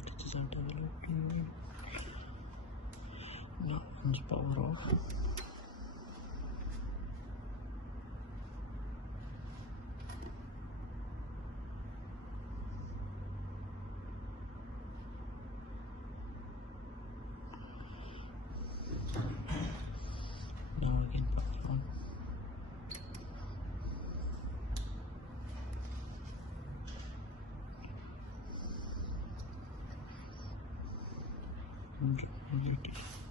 voltage isn't available. Now it's power off. Now again power on. Negative.